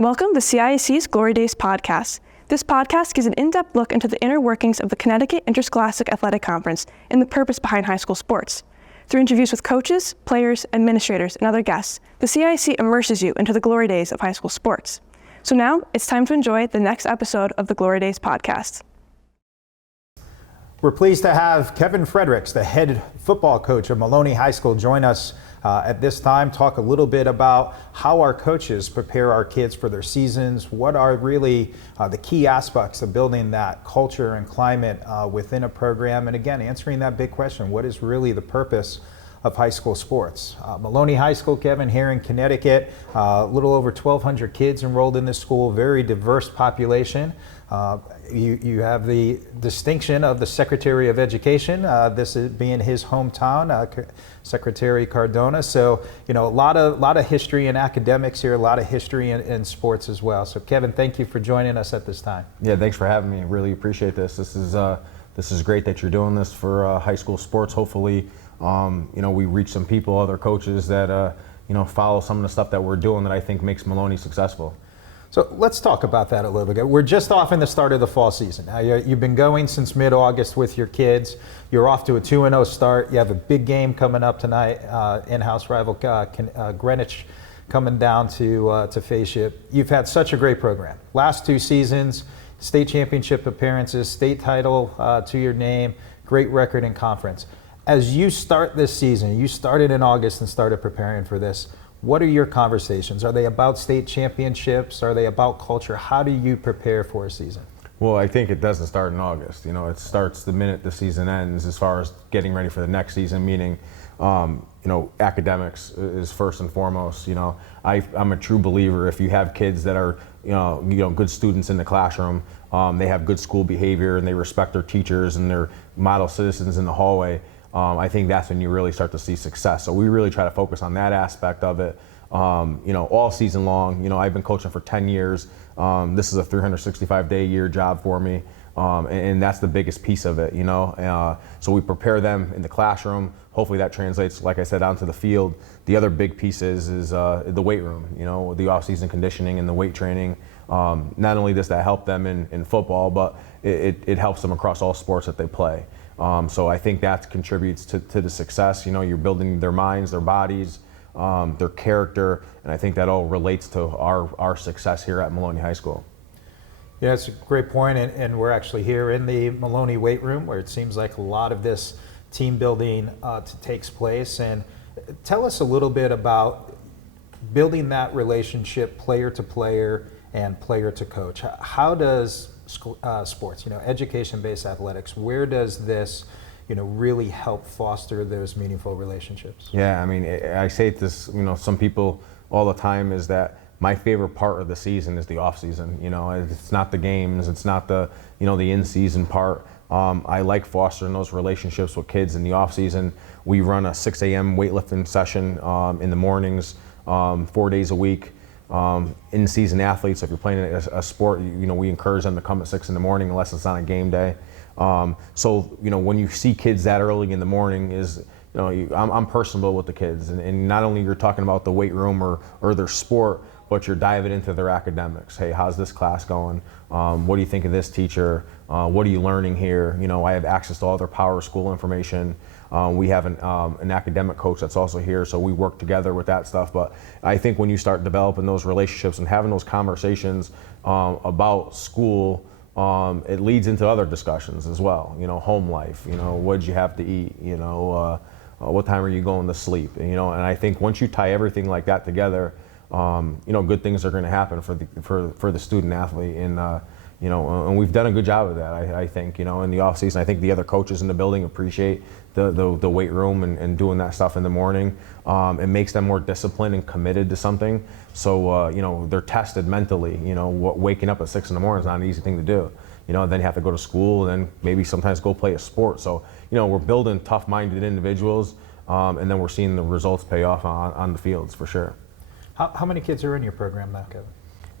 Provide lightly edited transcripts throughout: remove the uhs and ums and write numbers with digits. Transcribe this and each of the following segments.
Welcome to CIAC's Glory Days podcast. This podcast gives an in-depth look into the inner workings of the Connecticut Interscholastic Athletic Conference and the purpose behind high school sports. Through interviews with coaches, players, administrators, and other guests, the CIAC immerses you into the glory days of high school sports. So now, it's time to enjoy the next episode of the Glory Days podcast. We're pleased to have Kevin Frederick, the head football coach of Maloney High School, join us at this time, talk a little bit about how our coaches prepare our kids for their seasons, what are really the key aspects of building that culture and climate within a program, and again, answering that big question, what is really the purpose of high school sports. Maloney High School, Kevin, here in Connecticut, a little over 1,200 kids enrolled in this school, very diverse population. You have the distinction of the Secretary of Education, this is being his hometown, Secretary Cardona. So, you know, a lot of history in academics here, a lot of history in sports as well. So, Kevin, thank you for joining us at this time. Yeah, thanks for having me. Really appreciate this. This is great that you're doing this for high school sports. Hopefully, you know, we reach some people, other coaches that you know, follow some of the stuff that we're doing that I think makes Maloney successful. So let's talk about that a little bit. We're just off in the start of the fall season. You've been going since mid-August with your kids. You're off to a 2-0 start. You have a big game coming up tonight, in-house rival Greenwich coming down to face you. You've had such a great program. Last 2 seasons, state championship appearances, state title to your name, great record in conference. As you start this season, you started in August and started preparing for this. What are your conversations? Are they about state championships? Are they about culture? How do you prepare for a season? Well, I think it doesn't start in August. You know, it starts the minute the season ends as far as getting ready for the next season, meaning, you know, academics is first and foremost. You know, I'm a true believer if you have kids that are, you know, good students in the classroom, they have good school behavior and they respect their teachers and they're model citizens in the hallway. I think that's when you really start to see success. So we really try to focus on that aspect of it, you know, all season long. You know, I've been coaching for 10 years. This is a 365-day-a-year job for me, and that's the biggest piece of it, you know. So we prepare them in the classroom. Hopefully that translates, like I said, onto the field. The other big piece is the weight room, you know, the off-season conditioning and the weight training. Not only does that help them in football, but it helps them across all sports that they play. So I think that contributes to the success. You know, you're building their minds, their bodies, their character, and I think that all relates to our success here at Maloney High School. Yeah, it's a great point, and we're actually here in the Maloney weight room where it seems like a lot of this team building takes place. And tell us a little bit about building that relationship player to player and player to coach. How does sports, you know, education-based athletics, where does this, you know, really help foster those meaningful relationships? Yeah, I mean, I say this, you know, some people all the time is that my favorite part of the season is the off-season. You know, it's not the games, it's not the, you know, the in-season part. I like fostering those relationships with kids in the off-season. We run a 6 a.m. weightlifting session in the mornings, 4 days a week. In-season athletes, if you're playing a sport, you know, we encourage them to come at 6 in the morning unless it's on a game day. So, you know, when you see kids that early in the morning is, you know, I'm personable with the kids, and not only you're talking about the weight room or their sport, but you're diving into their academics. Hey, how's this class going? What do you think of this teacher? What are you learning here? You know, I have access to all their power school information. We have an academic coach that's also here, so we work together with that stuff. But I think when you start developing those relationships and having those conversations about school, it leads into other discussions as well. You know, home life, you know, what did you have to eat? You know, what time are you going to sleep? You know, and I think once you tie everything like that together, you know, good things are going to happen for the student athlete. And you know, and we've done a good job of that, I think, you know, in the off season. I think the other coaches in the building appreciate the weight room and doing that stuff in the morning. It makes them more disciplined and committed to something. So, you know, they're tested mentally. You know, waking up at 6 in the morning is not an easy thing to do. You know, then you have to go to school and then maybe sometimes go play a sport. So, you know, we're building tough-minded individuals, and then we're seeing the results pay off on the fields for sure. How many kids are in your program now, Kevin?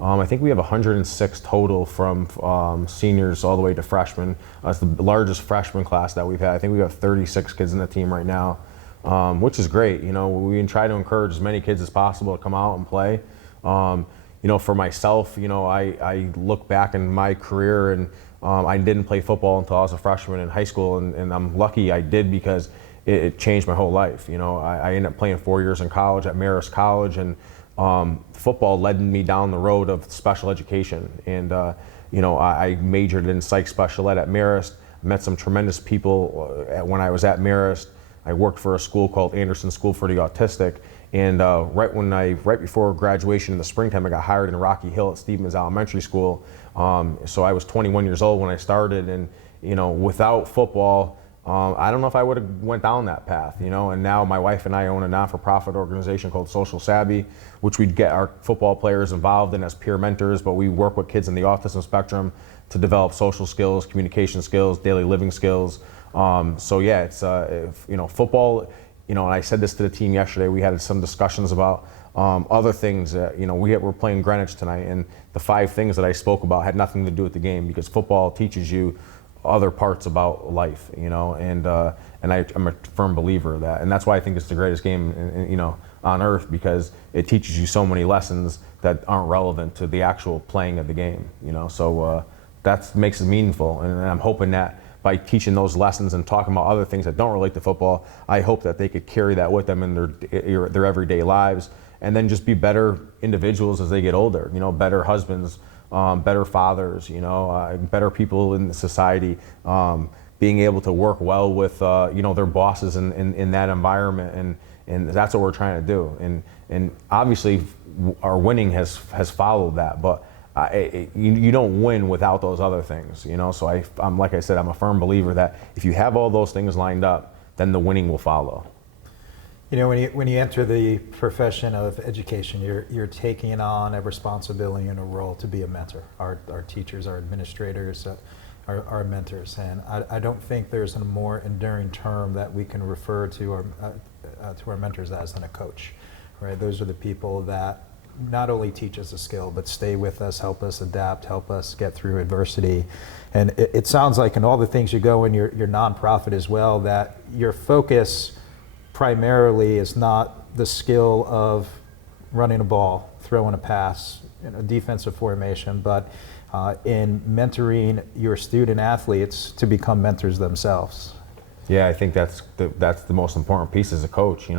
I think we have 106 total from seniors all the way to freshmen. It's the largest freshman class that we've had. I think we have 36 kids in the team right now, which is great. You know, we try to encourage as many kids as possible to come out and play. for myself, I look back in my career, and I didn't play football until I was a freshman in high school, and I'm lucky I did, because it changed my whole life. I ended up playing 4 years in college at Marist College, and football led me down the road of special education. And I majored in psych special ed at Marist, met some tremendous people when I was at Marist. I worked for a school called Anderson School for the Autistic, and right before graduation in the springtime, I got hired in Rocky Hill at Stevens Elementary School. So I was 21 years old when I started, and without football, I don't know if I would have went down that path, and now my wife and I own a non-for-profit organization called Social Savvy, which we get our football players involved in as peer mentors, but we work with kids in the autism spectrum to develop social skills, communication skills, daily living skills. So yeah, it's football. And I said this to the team yesterday. We had some discussions about other things. We're playing Greenwich tonight, and the 5 things that I spoke about had nothing to do with the game, because football teaches you other parts about life. And I'm a firm believer of that, and that's why I think it's the greatest game, on earth, because it teaches you so many lessons that aren't relevant to the actual playing of the game. So that makes it meaningful, and I'm hoping that by teaching those lessons and talking about other things that don't relate to football, I hope that they could carry that with them in their everyday lives, and then just be better individuals as they get older. Better husbands, better fathers, better people in the society, being able to work well with their bosses in that environment, and that's what we're trying to do. And obviously our winning has followed that, but you don't win without those other things, So I'm like I said, I'm a firm believer that if you have all those things lined up, then the winning will follow. When you enter the profession of education, you're taking on a responsibility and a role to be a mentor. Our teachers, our administrators, our mentors, and I don't think there's a more enduring term that we can refer to our mentors as than a coach, right? Those are the people that not only teach us a skill, but stay with us, help us adapt, help us get through adversity. And it sounds like in all the things you go in your nonprofit as well, that your focus primarily is not the skill of running a ball, throwing a pass, defensive formation, but in mentoring your student athletes to become mentors themselves. Yeah, I think that's the most important piece as a coach.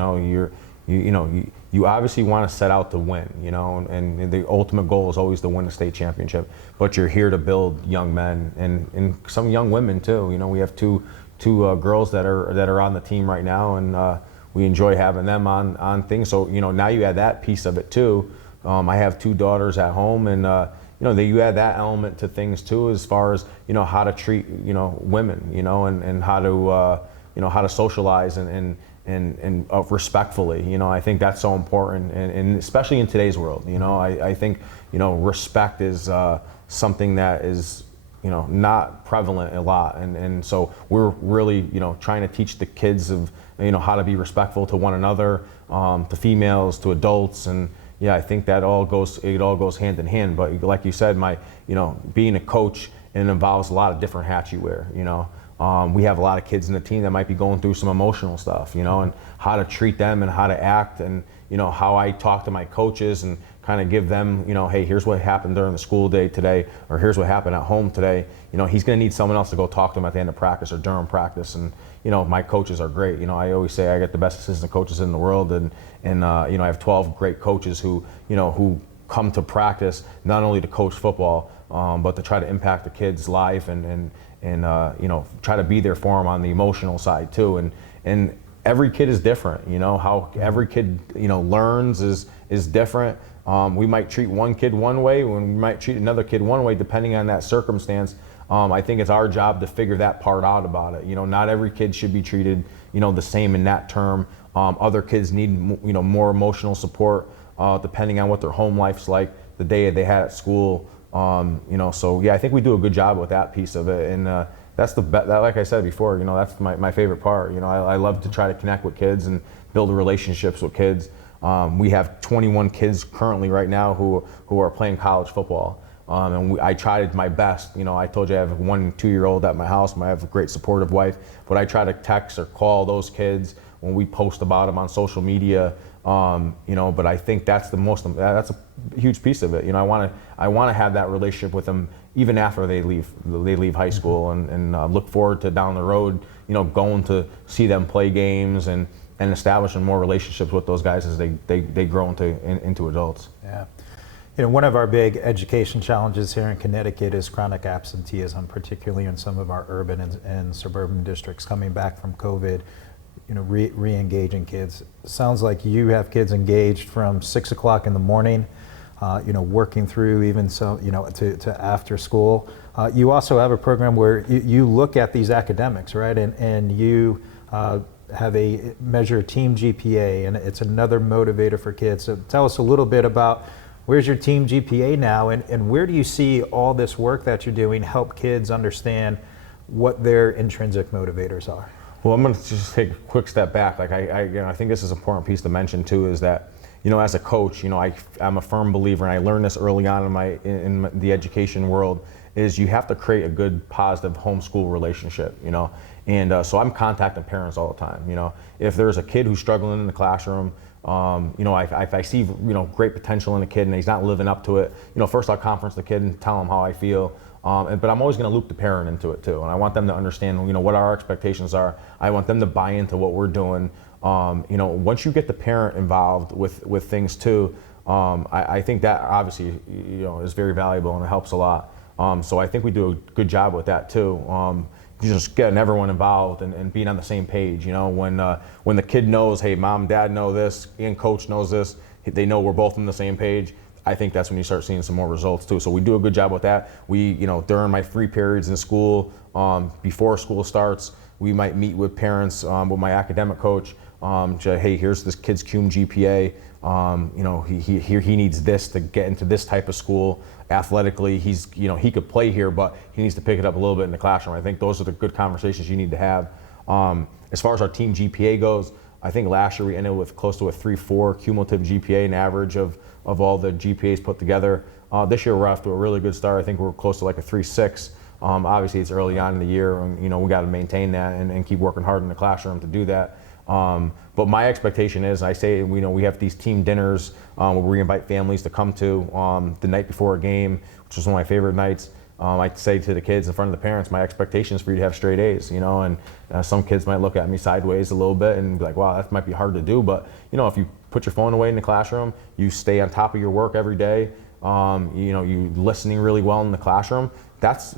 You obviously want to set out to win, and the ultimate goal is always to win the state championship. But you're here to build young men and some young women too. We have two girls that are on the team right now, and we enjoy having them on things. So now you add that piece of it too. I have 2 daughters at home, and you add that element to things too, as far as how to treat women, and how to socialize and respectfully. I think that's so important, and especially in today's world. I think respect is something that is not prevalent a lot, and so we're really trying to teach the kids of how to be respectful to one another, to females, to adults, and yeah, I think that all goes hand in hand. But like you said, being a coach, it involves a lot of different hats you wear. We have a lot of kids in the team that might be going through some emotional stuff, and how to treat them and how to act, and how I talk to my coaches and kind of give them, hey, here's what happened during the school day today, or here's what happened at home today. He's going to need someone else to go talk to him at the end of practice or during practice. And my coaches are great. I always say I get the best assistant coaches in the world, and I have 12 great coaches who come to practice not only to coach football, but to try to impact the kid's life and try to be there for them on the emotional side too. And every kid is different. How every kid learns is different. We might treat one kid one way when we might treat another kid one way, depending on that circumstance. I think it's our job to figure that part out about it. Not every kid should be treated the same in that term. Other kids need more emotional support depending on what their home life's like, the day they had at school. So yeah, I think we do a good job with that piece of it, and that's like I said before, that's my favorite part. I love to try to connect with kids and build relationships with kids. We have 21 kids currently right now who are playing college football, and I tried my best. I told you I have a 1 and 2 year old at my house. I have a great supportive wife, but I try to text or call those kids when we post about them on social media, But I think that's a huge piece of it. I want to have that relationship with them even after they leave high school, and look forward to down the road, going to see them play games and establishing more relationships with those guys as they grow into adults. Yeah. One of our big education challenges here in Connecticut is chronic absenteeism, particularly in some of our urban and suburban districts coming back from COVID, re-engaging kids. Sounds like you have kids engaged from 6 o'clock in the morning, working through even so, to after school. You also have a program where you look at these academics, right? And you have a measure team GPA, and it's another motivator for kids. So tell us a little bit about where's your team GPA now, and where do you see all this work that you're doing help kids understand what their intrinsic motivators are? Well, I'm going to just take a quick step back. Like I think this is an important piece to mention too, is that, as a coach, I'm a firm believer, and I learned this early on in the education world, is you have to create a good, positive homeschool relationship, And so I'm contacting parents all the time, If there's a kid who's struggling in the classroom, if I see, great potential in a kid and he's not living up to it, first I'll conference the kid and tell him how I feel. But I'm always going to loop the parent into it too. And I want them to understand, what our expectations are. I want them to buy into what we're doing. Once you get the parent involved with things too, I think that obviously, is very valuable and it helps a lot. So I think we do a good job with that too. Just getting everyone involved and being on the same page. When the kid knows, hey, mom, dad know this, and coach knows this, they know we're both on the same page. I think that's when you start seeing some more results too. So we do a good job with that. We, during my free periods in school, before school starts, we might meet with parents, with my academic coach. Hey, here's this kid's cum GPA. He needs this to get into this type of school. Athletically, he could play here, but he needs to pick it up a little bit in the classroom. I think those are the good conversations you need to have. As far as our team GPA goes, I think last year we ended with close to a 3.4 cumulative GPA, an average of all the GPAs put together. This year we're off to a really good start. I think we're close to like a 3.6. Obviously it's early on in the year, and we got to maintain that and keep working hard in the classroom to do that. But my expectation is, I say, we have these team dinners where we invite families to come to the night before a game, which is one of my favorite nights. I say to the kids in front of the parents, my expectation is for you to have straight A's, and some kids might look at me sideways a little bit and be like, wow, that might be hard to do. But, if you put your phone away in the classroom, you stay on top of your work every day, you listening really well in the classroom, that's,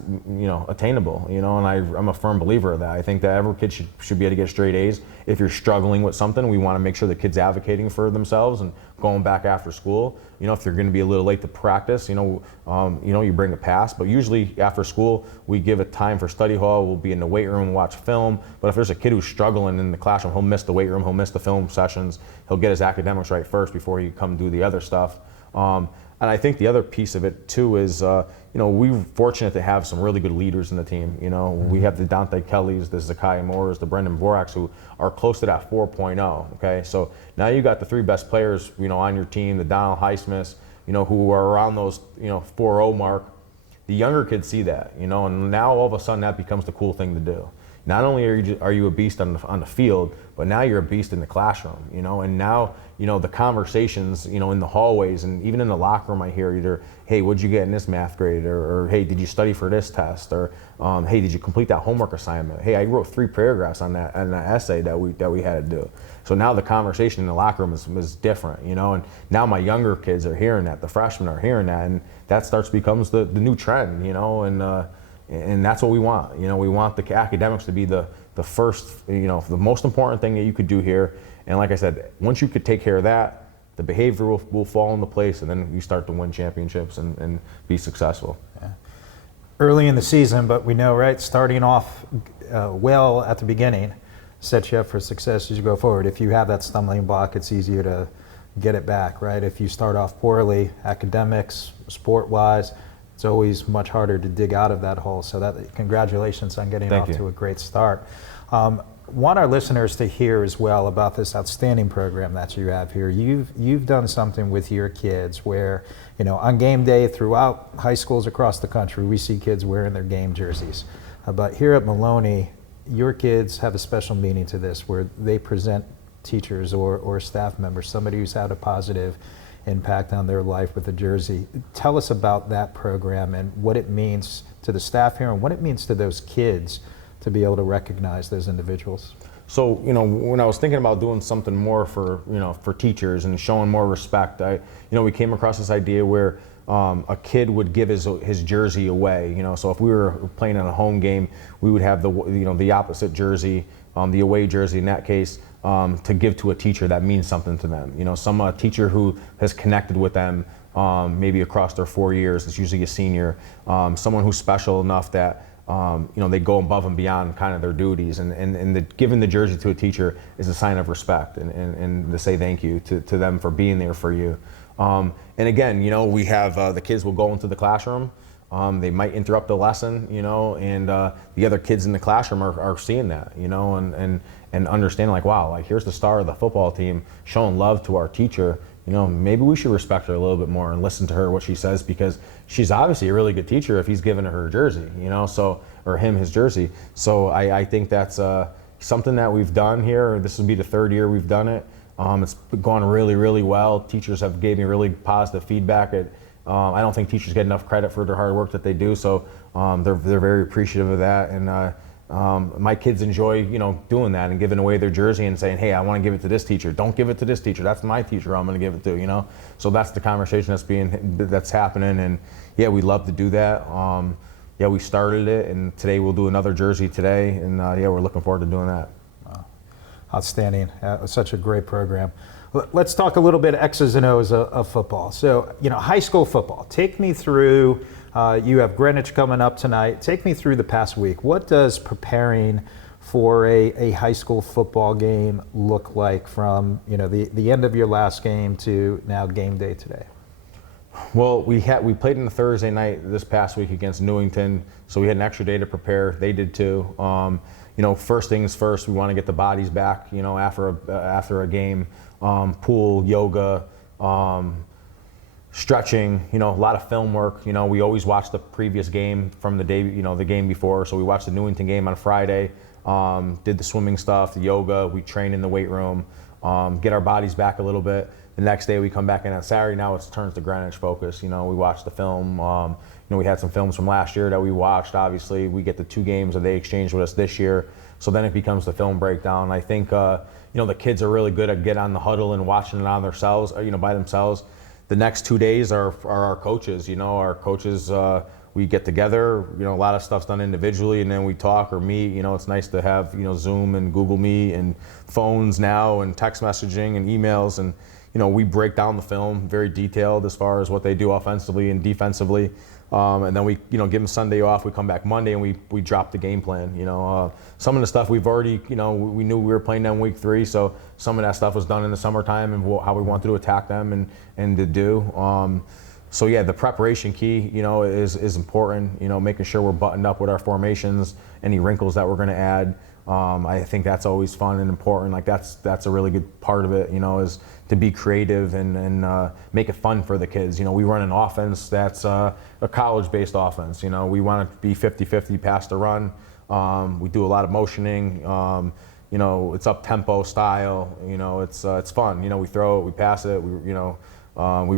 attainable, and I'm a firm believer of that. I think that every kid should be able to get straight A's. If you're struggling with something, we want to make sure the kid's advocating for themselves and going back after school. If they're going to be a little late to practice, you bring a pass. But usually after school, we give a time for study hall. We'll be in the weight room and watch film. But if there's a kid who's struggling in the classroom, he'll miss the weight room, he'll miss the film sessions. He'll get his academics right first before he come do the other stuff. And I think the other piece of it too is, we're fortunate to have some really good leaders in the team. We have the Dante Kellys, the Zakai Moores, the Brendan Voraks, who are close to that 4.0. Okay, so now you got the three best players, on your team, the Donald Highsmiths, who are around those, 4.0 mark. The younger kids see that, and now all of a sudden that becomes the cool thing to do. Not only are you a beast on the field, but now you're a beast in the classroom, and now, the conversations, in the hallways and even in the locker room, I hear either, hey, what'd you get in this math grade? Or hey, did you study for this test? Or hey, did you complete that homework assignment? Hey, I wrote 3 paragraphs on that essay that we had to do. So now the conversation in the locker room is different, and now my younger kids are hearing that, the freshmen are hearing that, and that becomes the new trend, and that's what we want. We want the academics to be the first, the most important thing that you could do here. And like I said, once you could take care of that, the behavior will fall into place, and then you start to win championships and be successful. Yeah. Early in the season, but we know, right, starting off well at the beginning sets you up for success as you go forward. If you have that stumbling block, it's easier to get it back, right? If you start off poorly, academics, sport-wise, it's always much harder to dig out of that hole. So congratulations on getting off to a great start. Want our listeners to hear as well about this outstanding program that you have here. You've done something with your kids where, on game day throughout high schools across the country, we see kids wearing their game jerseys. But here at Maloney, your kids have a special meaning to this, where they present teachers or staff members, somebody who's had a positive impact on their life with a jersey. Tell us about that program and what it means to the staff here and what it means to those kids to be able to recognize those individuals. So, when I was thinking about doing something more for teachers and showing more respect, we came across this idea where a kid would give his jersey away. So if we were playing in a home game, we would have the opposite jersey, the away jersey in that case, to give to a teacher that means something to them. Some teacher who has connected with them maybe across their 4 years. It's usually a senior, someone who's special enough that they go above and beyond kind of their duties, and giving the jersey to a teacher is a sign of respect and to say thank you to them for being there for you. And again, we have the kids will go into the classroom. They might interrupt the lesson, and the other kids in the classroom are seeing that, and understanding like, wow, like here's the star of the football team showing love to our teacher. Maybe we should respect her a little bit more and listen to her, what she says, because she's obviously a really good teacher if he's giving her jersey, or him his jersey. So I think that's something that we've done here. This will be the 3rd year we've done it. It's gone really, really well. Teachers have gave me really positive feedback. I don't think teachers get enough credit for their hard work that they do, so they're very appreciative of that. And my kids enjoy, doing that and giving away their jersey and saying, hey, I want to give it to this teacher. Don't give it to this teacher. That's my teacher I'm going to give it to, So that's the conversation that's happening. And yeah, we love to do that. We started it, and today we'll do another jersey today. And we're looking forward to doing that. Wow. Outstanding. Such a great program. Let's talk a little bit X's and O's of football. So, high school football. Take me through, you have Greenwich coming up tonight. Take me through the past week. What does preparing for a high school football game look like from, the end of your last game to now game day today? Well, we played on a Thursday night this past week against Newington, so we had an extra day to prepare. They did too. First things first, we want to get the bodies back, after a game. Pool, yoga, stretching, a lot of film work. We always watch the previous game from the day, the game before. So we watched the Newington game on Friday, did the swimming stuff, the yoga, we train in the weight room, get our bodies back a little bit. The next day we come back in on Saturday. Now it turns to Greenwich focus. We watch the film. We had some films from last year that we watched. Obviously, we get the 2 games that they exchanged with us this year. So then it becomes the film breakdown. I think the kids are really good at getting on the huddle and watching it on themselves, by themselves. The next 2 days are our coaches. Our coaches, we get together. A lot of stuff's done individually, and then we talk or meet. It's nice to have Zoom and Google Meet and phones now and text messaging and emails, and we break down the film very detailed as far as what they do offensively and defensively. And then we, give them Sunday off. We come back Monday and we drop the game plan. Some of the stuff we've already, we knew we were playing them week 3, so some of that stuff was done in the summertime and how we wanted to attack them and to do. So yeah, the preparation key, is important. Making sure we're buttoned up with our formations, any wrinkles that we're going to add. I think that's always fun and important. Like that's a really good part of it, is to be creative and make it fun for the kids. We run an offense that's a college-based offense. We want to be 50-50 pass to run. We do a lot of motioning. It's up-tempo style. It's fun. We throw it, we pass it, we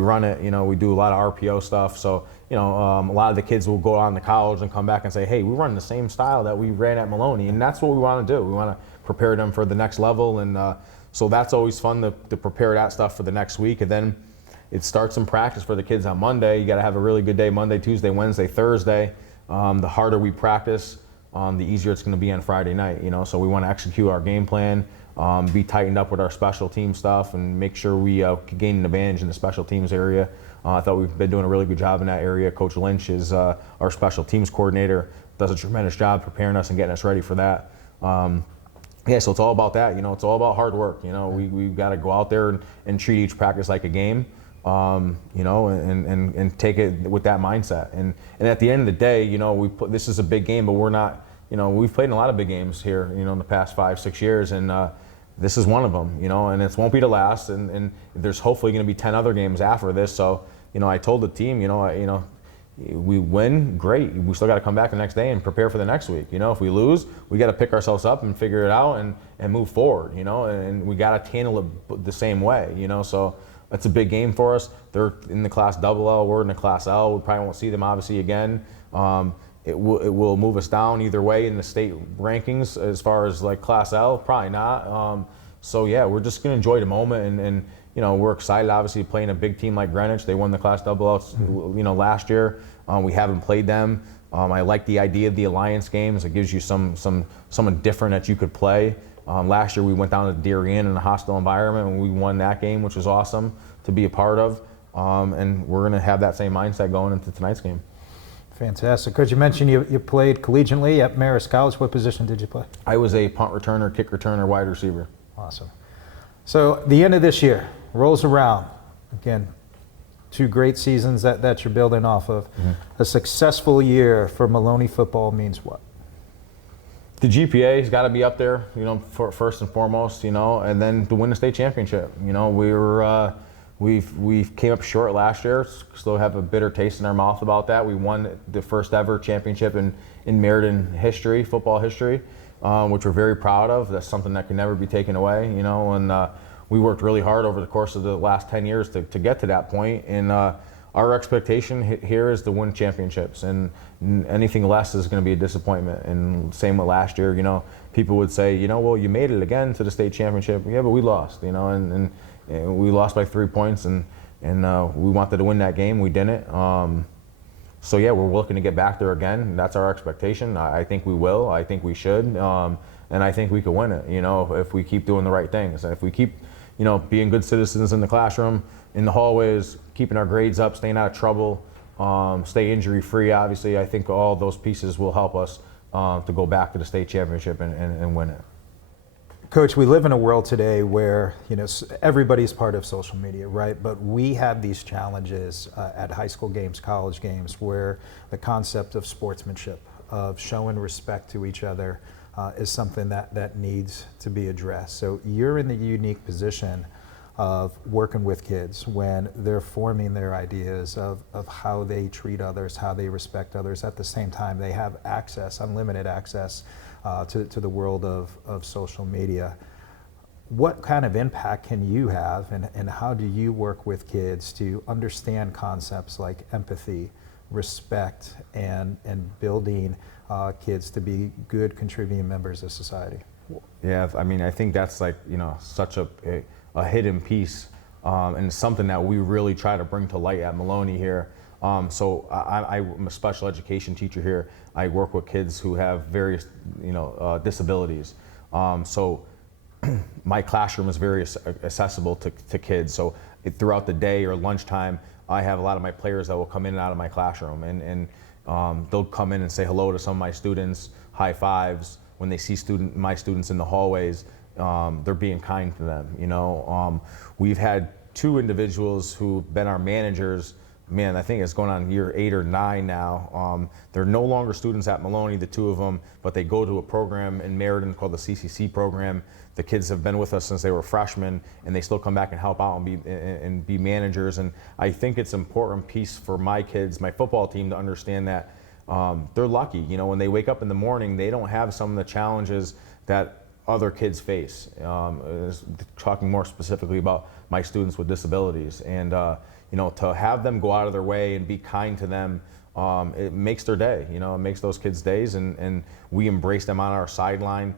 run it. We do a lot of RPO stuff. So a lot of the kids will go on to college and come back and say, hey, we run the same style that we ran at Maloney, and that's what we want to do. We want to prepare them for the next level, and so that's always fun to prepare that stuff for the next week. And then it starts in practice for the kids on Monday. You got to have a really good day Monday, Tuesday, Wednesday, Thursday. The harder we practice, the easier it's going to be on Friday night. So we want to execute our game plan, be tightened up with our special team stuff, and make sure we gain an advantage in the special teams area. I thought we've been doing a really good job in that area. Coach Lynch is our special teams coordinator, does a tremendous job preparing us and getting us ready for that. So it's all about that. It's all about hard work. We've got to go out there and treat each practice like a game, and take it with that mindset. And at the end of the day, this is a big game, but we're not, we've played in a lot of big games here, in the past 5-6 years, and this is one of them, and it won't be the last. And there's hopefully going to be 10 other games after this. So, I told the team, we win, great. We still got to come back the next day and prepare for the next week. If we lose, we got to pick ourselves up and figure it out and move forward. And we got to handle it the same way. So it's a big game for us. They're in the Class L. We're in the Class L. We probably won't see them obviously again. It will move us down either way in the state rankings as far as like Class L. Probably not. So yeah, we're just gonna enjoy the moment and we're excited, obviously, playing a big team like Greenwich. They won the Class L, last year. We haven't played them. I like the idea of the alliance games. It gives you someone different that you could play. Last year we went down to Darien in a hostile environment and we won that game, which was awesome to be a part of. And we're gonna have that same mindset going into tonight's game. Fantastic. Coach, you mentioned you played collegiately at Marist College. What position did you play? I was a punt returner, kick returner, wide receiver. Awesome. So the end of this year rolls around. Again, 2 great seasons that you're building off of. Mm-hmm. A successful year for Maloney football means what? The GPA's got to be up there, for first and foremost, and then to win the state championship. We came up short last year. Still have a bitter taste in our mouth about that. We won the first ever championship in Meriden history, football history, which we're very proud of. That's something that can never be taken away, and we worked really hard over the course of the last 10 years to get to that point. And our expectation here is to win championships, and anything less is going to be a disappointment. And same with last year, people would say, well, you made it again to the state championship. Yeah, but we lost, and we lost by 3 points, and we wanted to win that game. We didn't. So yeah, we're looking to get back there again. That's our expectation. I think we will. I think we should, and I think we could win it. If we keep doing the right things, and if we keep, being good citizens in the classroom, in the hallways, keeping our grades up, staying out of trouble, stay injury free. Obviously, I think all those pieces will help us to go back to the state championship and win it. Coach, we live in a world today where everybody's part of social media, right? But we have these challenges at high school games, college games, where the concept of sportsmanship, of showing respect to each other, is something that needs to be addressed. So you're in the unique position of working with kids when they're forming their ideas of how they treat others, how they respect others. At the same time, they have access, unlimited access, to the world of social media. What kind of impact can you have, and how do you work with kids to understand concepts like empathy, respect, and building kids to be good contributing members of society? Yeah, I think that's such a hidden piece, and something that we really try to bring to light at Maloney here. So I'm a special education teacher here. I work with kids who have various, disabilities. So my classroom is very accessible to kids. So throughout the day or lunchtime, I have a lot of my players that will come in and out of my classroom, and they'll come in and say hello to some of my students, high fives. When they see my students in the hallways, they're being kind to them. We've had 2 individuals who've been our managers. Man, I think it's going on year 8 or 9 now. They're no longer students at Maloney, the 2 of them, but they go to a program in Meriden called the CCC program. The kids have been with us since they were freshmen, and they still come back and help out and be managers. And I think it's an important piece for my kids, my football team, to understand that they're lucky. When they wake up in the morning, they don't have some of the challenges that other kids face. Talking more specifically about my students with disabilities, and to have them go out of their way and be kind to them, it makes their day. It makes those kids' days, and we embrace them on our sideline.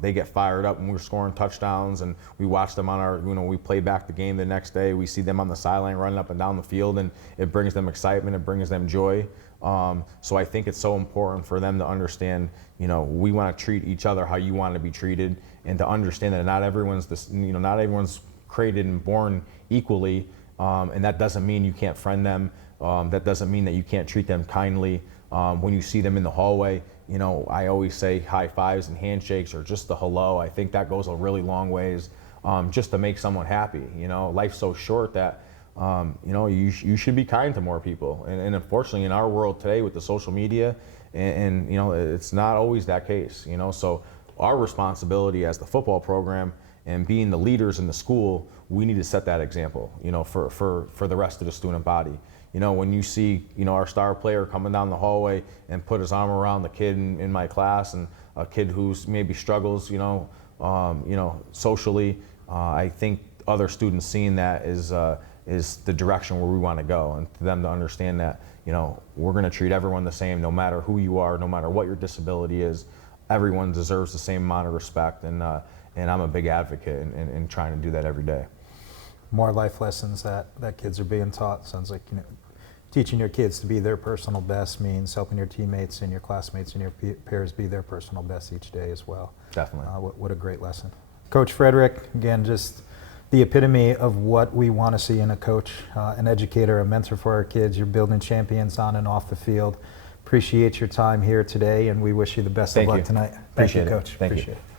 They get fired up when we're scoring touchdowns, and we watch them on our, we play back the game the next day. We see them on the sideline running up and down the field, and it brings them excitement, it brings them joy. So I think it's so important for them to understand, we want to treat each other how you want to be treated, and to understand that not everyone's created and born equally, and that doesn't mean you can't friend them. That doesn't mean that you can't treat them kindly. When you see them in the hallway, I always say high fives and handshakes, or just the hello. I think that goes a really long ways, just to make someone happy. Life's so short that you should be kind to more people. And unfortunately, in our world today with the social media, and it's not always that case. So our responsibility as the football program and being the leaders in the school, we need to set that example, you know, for the rest of the student body. You know, when you see, you know, our star player coming down the hallway and put his arm around the kid in my class, and a kid who's maybe struggles, you know, socially, I think other students seeing that is the direction where we want to go, and for them to understand that, you know, we're going to treat everyone the same, no matter who you are, no matter what your disability is. Everyone deserves the same amount of respect, and I'm a big advocate in trying to do that every day. More life lessons that kids are being taught. Sounds like, you know, teaching your kids to be their personal best means helping your teammates and your classmates and your peers be their personal best each day as well. Definitely. What a great lesson. Coach Frederick, again, just the epitome of what we want to see in a coach, an educator, a mentor for our kids. You're building champions on and off the field. Appreciate your time here today, and we wish you the best of luck tonight. Thank you, Coach. Thank you. Appreciate it.